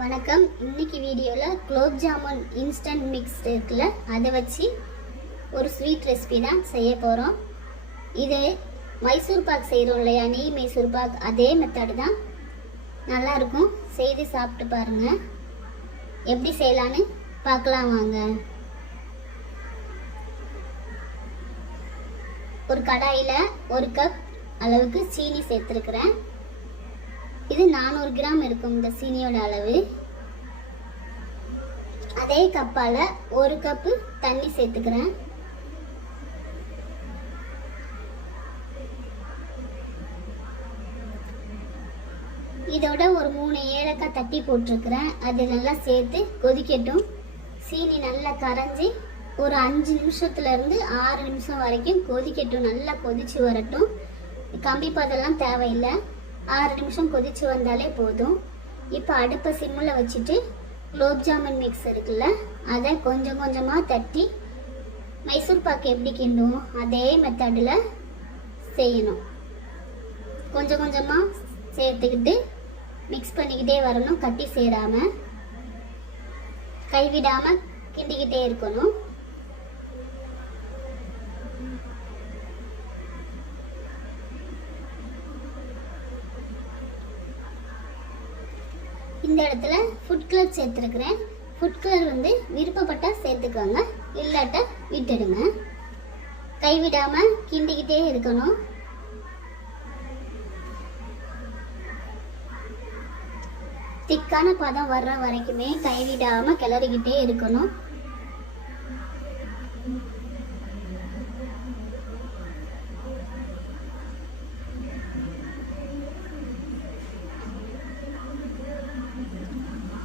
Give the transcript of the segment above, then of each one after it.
வணக்கம். இன்னைக்கு வீடியோவில் குலோப் ஜாமுன் இன்ஸ்டன்ட் மிக்ஸ் இருக்குல்ல, அதை வச்சு ஒரு ஸ்வீட் ரெசிபி தான் செய்ய போகிறோம். இது மைசூர் பாக் செய்கிறோம் இல்லையா, நெய் மைசூர் பாக், அதே மெத்தடு தான். நல்லாயிருக்கும், செய்து சாப்பிட்டு பாருங்கள். எப்படி செய்யலான்னு பார்க்கலாம் வாங்க. ஒரு கடாயில் 1 கப் அளவுக்கு சீனி சேர்த்துருக்குறேன். இது 400 கிராம் இருக்கும் இந்த சீனியோட அளவு. அதே கப்பால் 1 கப்பு தண்ணி சேர்த்துக்கிறேன். இதோட ஒரு 3 ஏலக்காய் தட்டி போட்டிருக்கிறேன். அது நல்லா சேர்த்து கொதிக்கட்டும். சீனி நல்லா கரைஞ்சி ஒரு 5 நிமிஷத்துலேருந்து 6 நிமிஷம் வரைக்கும் கொதிக்கட்டும். நல்லா கொதிச்சு வரட்டும். கம்பி பதெல்லாம் தேவையில்லை. 6 நிமிஷம் கொதிச்சு வந்தாலே போதும். இப்போ அடுப்பை சிம்மில் வச்சுட்டு குலோப் ஜாமுன் மிக்ஸ் இருக்குல்ல, அதை கொஞ்சம் கொஞ்சமாக தட்டி மைசூர் பாக்கு எப்படி கிண்டுவோம் அதே மெத்தடில் செய்யணும். கொஞ்சம் கொஞ்சமாக சேர்த்துக்கிட்டு மிக்ஸ் பண்ணிக்கிட்டே வரணும். கட்டி சேராமல் கைவிடாமல் கிண்டிக்கிட்டே இருக்கணும். இந்த இடத்துல ஃபுட் கலர் சேர்த்துருக்குறேன். ஃபுட் கலர் வந்து விருப்பப்பட்டா சேர்த்துக்கோங்க, இல்லாட்ட விட்டுடுங்க. கைவிடாமல் கிண்டிக்கிட்டே இருக்கணும். திக்கான பதம் வர்ற வரைக்குமே கைவிடாமல் கிளறிக்கிட்டே இருக்கணும்.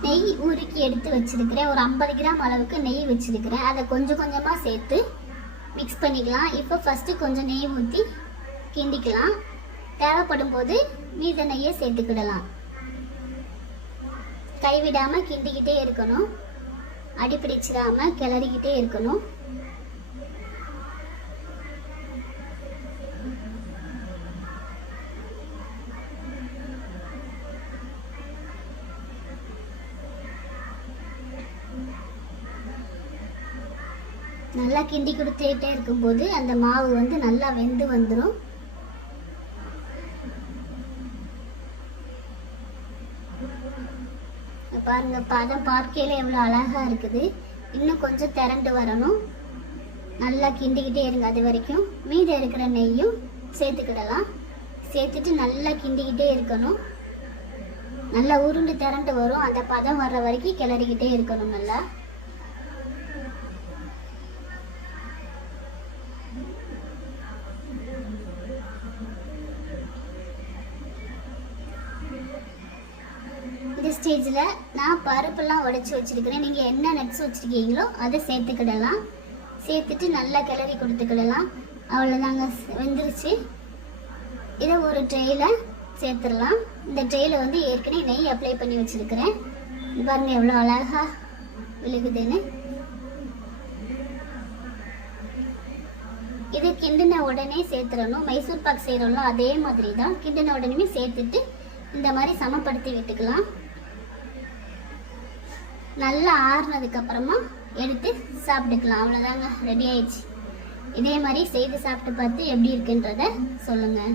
நெய் உருக்கி எடுத்து வச்சிருக்கிறேன். ஒரு 50 கிராம் அளவுக்கு நெய் வச்சிருக்கிறேன். அதை கொஞ்சம் கொஞ்சமாக சேர்த்து மிக்ஸ் பண்ணிக்கலாம். இப்போ ஃபஸ்ட்டு கொஞ்சம் நெய் ஊற்றி கிண்டிக்கலாம். தேவைப்படும் போது மீத நெய்யை சேர்த்துக்கிடலாம். கைவிடாமல் கிண்டிக்கிட்டே இருக்கணும். அடிப்பிடிச்சிடாமல் கிளறிக்கிட்டே இருக்கணும். நல்லா கிண்டி கொடுத்துட்டே இருக்கும்போது அந்த மாவு வந்து நல்லா வெந்து வந்துடும். பாருங்க, பதம் பார்க்கையில எவ்வளோ அழகா இருக்குது. இன்னும் கொஞ்சம் திரண்டு வரணும். நல்லா கிண்டிக்கிட்டே இருங்க. அது வரைக்கும் மீதி இருக்கிற நெய்யும் சேர்த்துக்கிடலாம். சேர்த்துட்டு நல்லா கிண்டிக்கிட்டே இருக்கணும். நல்லா உருண்டு திரண்டு வரும். அந்த பதம் வர்ற வரைக்கும் கிளறிக்கிட்டே இருக்கணும். நல்லா இந்த ஸ்டேஜில் நான் பருப்பெல்லாம் உடைச்சி வச்சுருக்கிறேன். நீங்கள் என்ன நட்ஸ் வச்சுருக்கீங்களோ அதை சேர்த்துக்கிடலாம். சேர்த்துட்டு நல்லா கிளறி கொடுத்துக்கிடலாம். அவ்வளோதாங்க, வெந்துருச்சு. இதை ஒரு ட்ரேயில் சேர்த்துடலாம். இந்த ட்ரேயில் வந்து ஏற்கனவே நெய் அப்ளை பண்ணி வச்சுருக்கிறேன். பாருங்கள் எவ்வளோ அழகாக விழுகுதுன்னு. இது கிண்டின உடனே சேர்த்துடணும். மைசூர் பாக் செய்கிறோம்ல, அதே மாதிரி தான். கிண்டின உடனே சேர்த்துட்டு இந்த மாதிரி சமப்படுத்தி விட்டுக்கலாம். நல்லா ஆறுனதுக்கு அப்புறமா எடுத்து சாப்பிட்டுக்கலாம். அவ்வளோதாங்க, ரெடி ஆயிடுச்சு. இதே மாதிரி செய்து சாப்பிட்டு பார்த்து எப்படி இருக்குன்றத சொல்லுங்கள்.